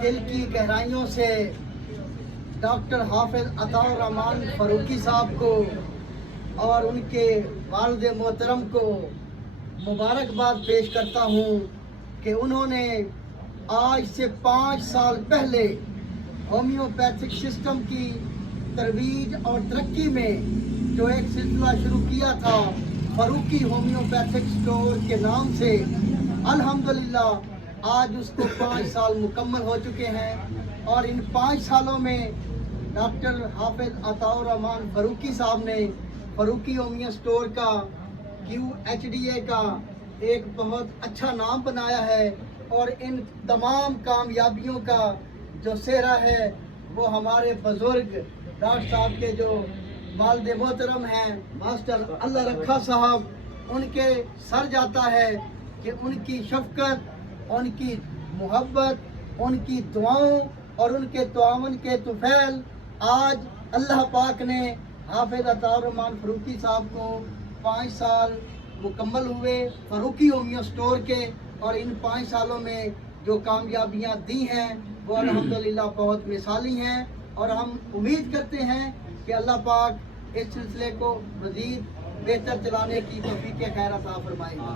दिल की गहराइयों से डॉक्टर हाफिज अताउर रहमान फ़ारूकी साहब को और उनके वालिद मोहतरम को मुबारकबाद पेश करता हूँ कि उन्होंने आज से 5 साल पहले होम्योपैथिक सिस्टम की तरवीज और तरक्की में जो एक सिलसिला शुरू किया था फ़ारूकी होम्योपैथिक स्टोर के नाम से, अल्हम्दुलिल्लाह आज उसको 5 साल मुकम्मल हो चुके हैं। और इन 5 सालों में डॉक्टर हाफिज अताउर रहमान फ़ारूकी साहब ने फ़ारूकी होमियो स्टोर का QHDA का एक बहुत अच्छा नाम बनाया है। और इन तमाम कामयाबियों का जो सेहरा है वो हमारे बुज़ुर्ग डॉक्टर साहब के जो वालिद मोहतरम हैं मास्टर अल्लाह रखा साहब, उनके सर जाता है कि उनकी शफ़क़त, उनकी मोहब्बत, उनकी दुआओं और उनके तावन के तुफ़ैल आज अल्लाह पाक ने हाफिज अताउर रहमान फ़ारूकी साहब को 5 साल मुकम्मल हुए फ़ारूकी होमियो स्टोर के। और इन 5 सालों में जो कामयाबियाँ दी हैं वो अल्हम्दुलिल्लाह बहुत मिसाली हैं। और हम उम्मीद करते हैं कि अल्लाह पाक इस सिलसिले को मज़ीद बेहतर चलाने की तौफ़ीक़ खैर अता फरमाएगा।